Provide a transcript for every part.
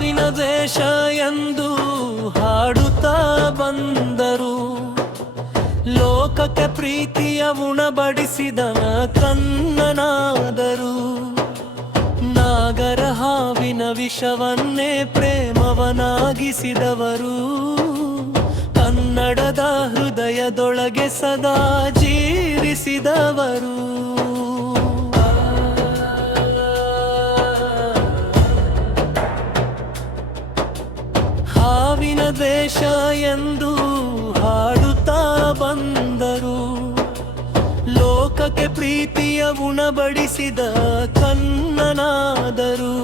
ಹಾವಿನ ದ್ವೇಷ ಎಂದು ಹಾಡುತ್ತಾ ಬಂದರು. ಲೋಕಕ್ಕೆ ಪ್ರೀತಿಯ ಉಣಬಡಿಸಿದ ಕನ್ನನಾದರು. ನಾಗರ ಹಾವಿನ ವಿಷವನ್ನೇ ಪ್ರೇಮವನಾಗಿಸಿದವರು. ಕನ್ನಡದ ಹೃದಯದೊಳಗೆ ಸದಾ ಜೀವಿಸಿದವರು. ಹಾವಿನ ದ್ವೇಷ ಎಂದು ಹಾಡುತ್ತಾ ಬಂದರು. ಲೋಕಕ್ಕೆ ಪ್ರೀತಿಯ ಉಣಬಡಿಸಿದ ಕನ್ನನಾದರು.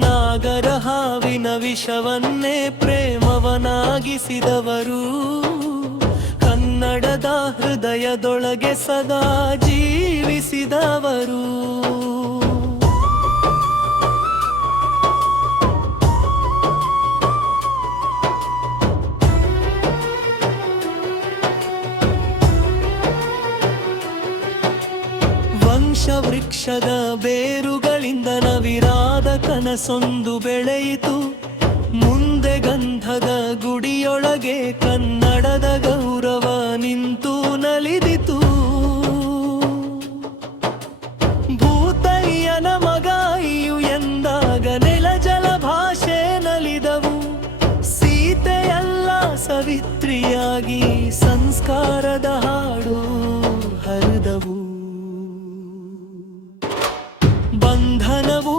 ನಾಗರ ಹಾವಿನ ವಿಷವನ್ನೇ ಪ್ರೇಮವನಾಗಿಸಿದವರು. ಕನ್ನಡದ ಹೃದಯದೊಳಗೆ ಸದಾ ಜೀವಿಸಿದವರು. ವಂಶವೃಕ್ಷದ ಬೇರುಗಳಿಂದ ನವಿರಾದ ಕನಸೊಂದು ಬೆಳೆಯಿತು. ಮುಂದೆ ಗಂಧದ ಗುಡಿಯೊಳಗೆ ಕನ್ನಡದ ಗೌರವ ನಿಂತು ನಲಿದಿತು. ಭೂತಯ್ಯನ ಮಗಾಯಿಯು ಎಂದಾಗ ನೆಲ ಜಲ ಭಾಷೆ ನಲಿದವು. ಸೀತೆಯಲ್ಲ ಸವಿತ್ರಿಯಾಗಿ ಸಂಸ್ಕಾರದ ಹಾಡು ಹರಿದವು. ಬಂಧನವು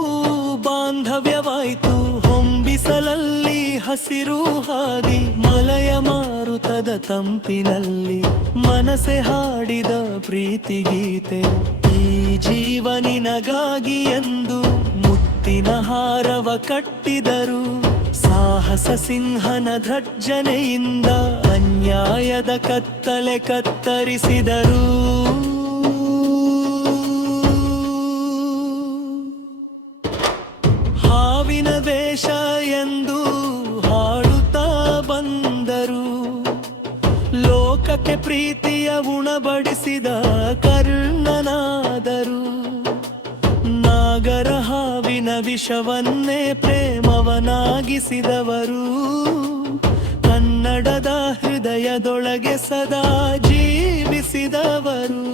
ಬಾಂಧವ್ಯವಾಯಿತು ಹೊಂಬಿಸಲಲ್ಲಿ ಹಸಿರು ಹಾದಿ. ಮಲಯ ಮಾರುತದ ತಂಪಿನಲ್ಲಿ ಮನಸೆ ಹಾಡಿದ ಪ್ರೀತಿ ಗೀತೆ. ಈ ಜೀವನಿನಗಾಗಿ ಎಂದು ಮುತ್ತಿನ ಹಾರವ ಕಟ್ಟಿದರು. ಸಾಹಸ ಸಿಂಹನ ಧರ್ಜನೆಯಿಂದ ಅನ್ಯಾಯದ ಕತ್ತಲೆ ಕತ್ತರಿಸಿದರು. ಹಾವಿನ ವೇಷ ಎಂದು ಹಾಡುತ್ತಾ ಬಂದರು. ಲೋಕಕ್ಕೆ ಪ್ರೀತಿಯ ಉಣಬಡಿಸಿದ ಕರ್ಣನಾದರು. ನಾಗರ ಹಾವಿನ ವಿಷವನ್ನೇ ಪ್ರೇಮವನಾಗಿಸಿದವರು. ಕನ್ನಡದ ಹೃದಯದೊಳಗೆ ಸದಾ ಜೀವಿಸಿದವರು.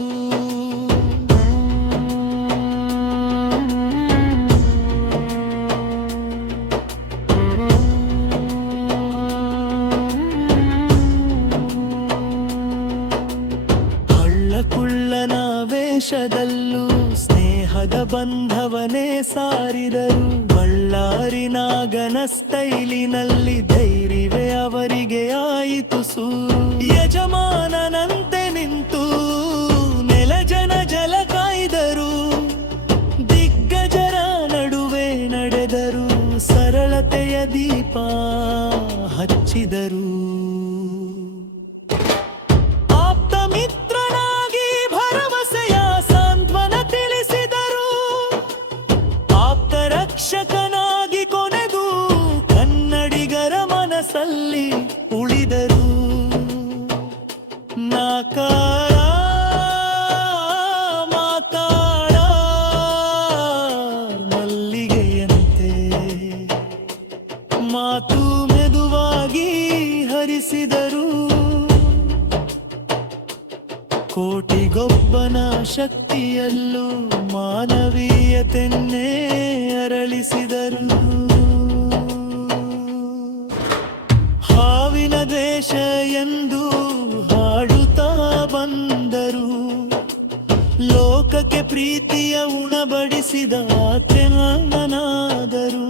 ಕುಳ್ಳನ ವೇಷದಲ್ಲೂ ಸ್ನೇಹದ ಬಂಧವನೇ ಸಾರಿದರು. ಬಳ್ಳಾರಿನಾಗನ ಸ್ಟೈಲಿನಲ್ಲಿ ಧೈರ್ಯವೇ ಅವರಿಗೆ ಆಯಿತು ಸೂರು. ಯಜಮಾನನಂತೆ ನಿಂತು ನೆಲ ಜನ ಜಲ ಕಾಯ್ದರು. ದಿಗ್ಗಜರ ನಡುವೆ ನಡೆದರು. ಸರಳತೆಯ ದೀಪ ಹಚ್ಚಿದರು. ರಕ್ಷಕನಾಗಿ ಕೊನೆಗೂ ಕನ್ನಡಿಗರ ಮನಸ್ಸಲ್ಲಿ ಉಳಿದರು. ನಾಕಾರ ಮಾತಾಡ ಮಲ್ಲಿಗೆಯಂತೆ ಮಾತು ಮೆದುವಾಗಿ ಹರಿಸಿದರು. ಕೋಟಿಗೊಬ್ಬನ ಶಕ್ತಿಯಲ್ಲೂ ಮಾನವೀಯತೆನ್ನೇ ಅರಳಿಸಿದರು. ಹಾವಿನ ದ್ವೇಷ ಎಂದು ಹಾಡುತ್ತಾ ಬಂದರು. ಲೋಕಕ್ಕೆ ಪ್ರೀತಿಯ ಉಣಬಡಿಸಿದ ಕನ್ನನಾದರು.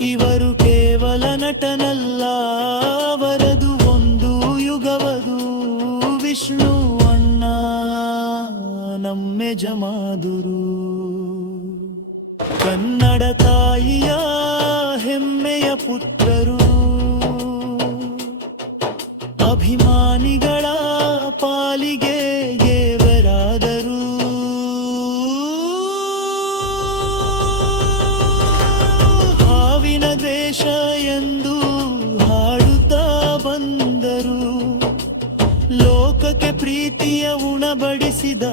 ಇವರು ಕೇವಲ ನಟನಲ್ಲ, ಅವರದು ಒಂದು ಯುಗವದು. ವಿಷ್ಣು ಅಣ್ಣ ನಮ್ಮ ಜಮಾದುರು. ಕನ್ನಡ ತಾಯಿಯ ಹೆಮ್ಮೆಯ ಪುತ್ರರು. ಅಭಿಮಾನಿಗಳ ಪಾಲಿಗೆ ದೇವರಾದರು. ಹಾವಿನ ದ್ವೇಷ ಎಂದು ಹಾಡುತ್ತಾ ಬಂದರು. ಲೋಕಕ್ಕೆ ಪ್ರೀತಿಯ ಉಣಬಡಿಸಿದ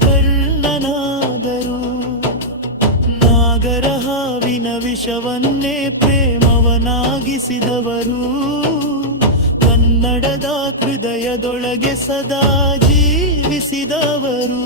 ಕರ್ಣನಾದರು. ನಾಗರ ನಗರ ಹಾವಿನ ವಿಷವನ್ನೇ ಪ್ರೇಮವನಾಗಿಸಿದವರು ಕನ್ನಡದ ಹೃದಯದೊಳಗೆ ಸದಾ ಜೀವಿಸಿದವರು